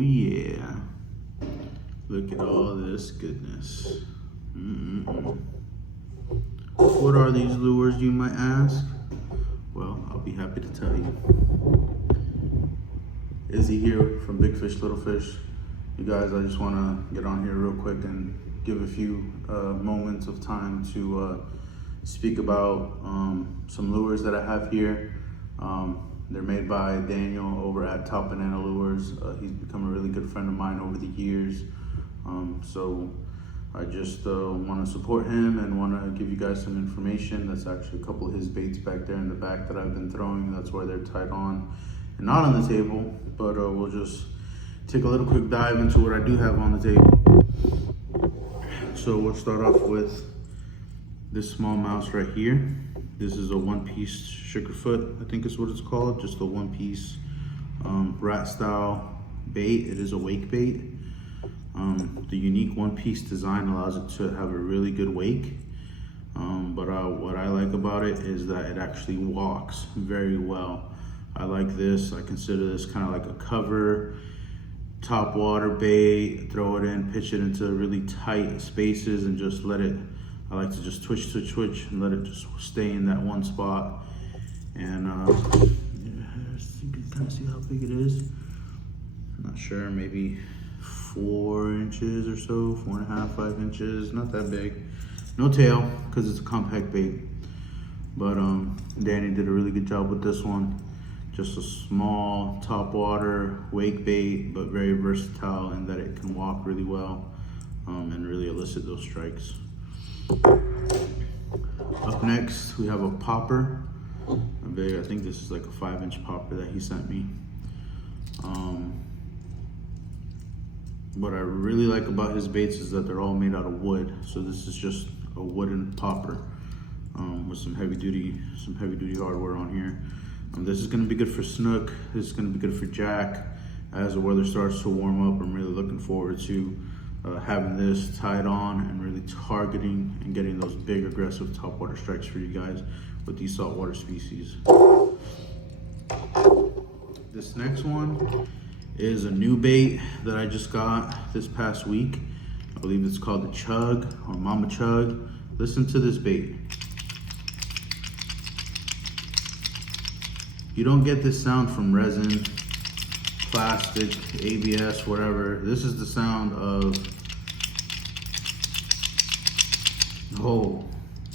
yeah. Look at all this goodness. What are these lures, you might ask? Well, I'll be happy to tell you. Izzy here from Big Fish, Little Fish. You guys, I just want to get on here real quick and give a few moments of time to speak about some lures that I have here. They're made by Daniel over at Top Banana Lures. He's become a really good friend of mine over the years. So I just want to support him and want to give you guys some information. That's actually a couple of his baits back there in the back that I've been throwing. That's why they're tied on and not on the table, but we'll just take a little quick dive into what I do have on the table. So we'll start off with this small mouse right here. This is a one-piece sugarfoot, I think is what it's called. Just a one-piece rat style bait. It is a wake bait. The unique one-piece design allows it to have a really good wake. But what I like about it is that it actually walks very well. I like this. I consider this kind of like a cover top water bait. Throw it in, pitch it into really tight spaces and just let it, I like to just twitch and let it just stay in that one spot. And you can kind of see how big it is. I'm not sure, maybe 4 inches or so, 4.5, 5 inches, not that big. No tail, because it's a compact bait. But Danny did a really good job with this one. Just a small top water wake bait, but very versatile in that it can walk really well and really elicit those strikes. Up next, we have a popper. I think this is like a 5-inch popper that he sent me. What I really like about his baits is that they're all made out of wood. So this is just a wooden popper with some heavy duty hardware on here. This is going to be good for snook. This is going to be good for jack. As the weather starts to warm up, I'm really looking forward to having this tied on and really targeting and getting those big aggressive topwater strikes for you guys with these saltwater species. This next one is a new bait that I just got this past week. I believe it's called the Chug or Mama Chug. Listen to this bait. You don't get this sound from resin, plastic, ABS, whatever. This is the sound of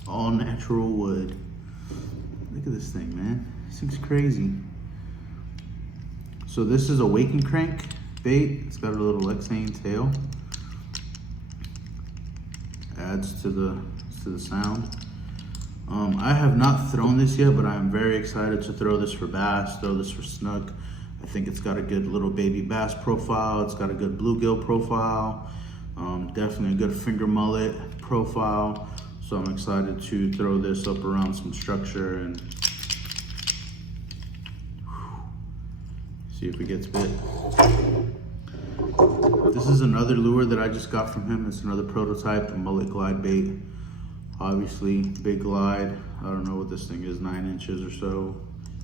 all natural wood. Look at this thing, man. This thing's crazy. So this is a wake and crank bait. It's got a little Lexane tail. Adds to the sound. I have not thrown this yet, but I am very excited to throw this for bass, throw this for snook. I think it's got a good little baby bass profile. It's got a good bluegill profile. Definitely a good finger mullet profile. So I'm excited to throw this up around some structure and see if it gets bit. This is another lure that I just got from him. It's another prototype, the mullet glide bait. Obviously, big glide. I don't know what this thing is, 9 inches or so,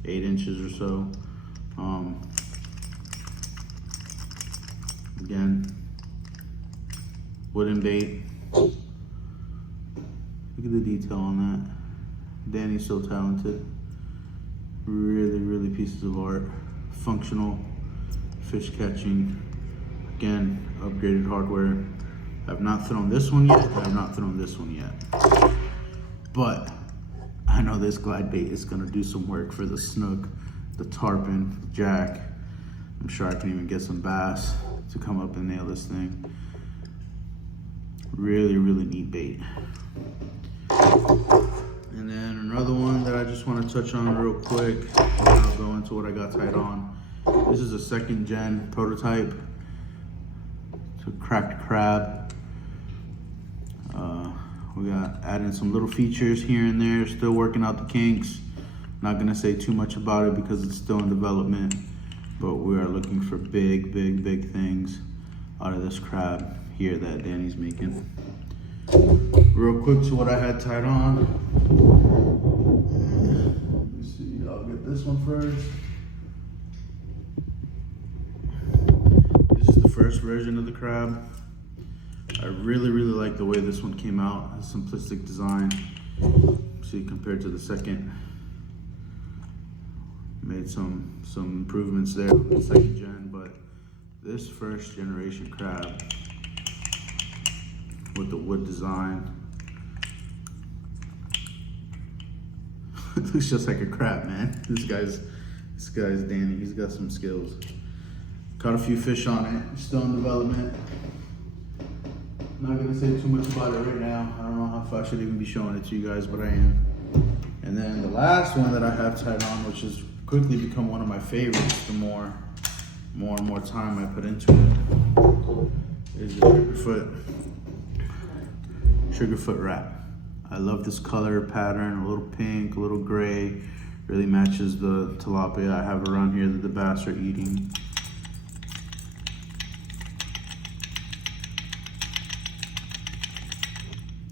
8 inches or so. Again, wooden bait. Look at the detail on that. Danny's so talented. Really pieces of art. Functional fish catching. Again, upgraded hardware. I've not thrown this one yet. I've not thrown this one yet. But I know this glide bait is gonna do some work for the snook, the tarpon, the jack. I'm sure I can even get some bass to come up and nail this thing. Really neat bait. And then another one that I just want to touch on real quick, and then I'll go into what I got tied on. This is a 2nd gen prototype. It's a cracked crab. We got adding some little features here and there, still working out the kinks. Not gonna say too much about it because it's still in development, but we are looking for big things out of this crab here that Danny's making. Real quick to what I had tied on. Let me see, I'll get this one first. This is first version of the crab. I really like the way this one came out. A simplistic design. See, compared to the second, made some improvements there on the second gen, but this first generation crab with the wood design looks just like a crab, man. This guy's Danny. He's got some skills. Caught a few fish on it. Still in development. Not gonna say too much about it right now. I don't know if I should even be showing it to you guys, but I am. And then the last one that I have tied on, which has quickly become one of my favorites the more and more time I put into it, is the sugarfoot wrap. I love this color pattern, a little pink, a little gray. Really matches the tilapia I have around here that the bass are eating.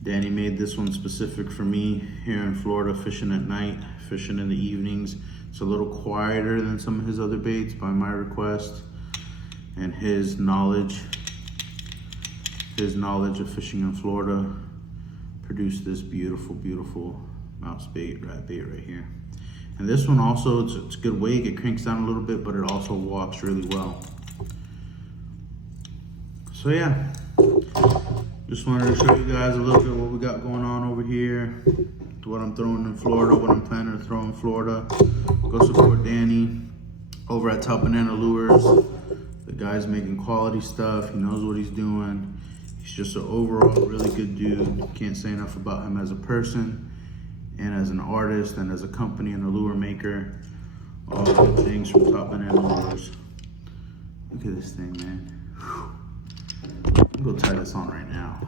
Danny made this one specific for me here in Florida, fishing at night, fishing in the evenings. It's a little quieter than some of his other baits by my request, and his knowledge of fishing in Florida produced this beautiful mouse bait, rat bait right here. And this one also, it's a good weight. It cranks down a little bit, but it also walks really well. So yeah, just wanted to show you guys a little bit what we got going on over here, what I'm throwing in Florida, what I'm planning to throw in Florida. Go support Danny over at Top Banana Lures. The guy's making quality stuff. He knows what he's doing. He's just an overall really good dude. Can't say enough about him as a person and as an artist and as a company and a lure maker. All good things from Top Banana Lures. Look at this thing, man. I'm gonna go tie this on right now.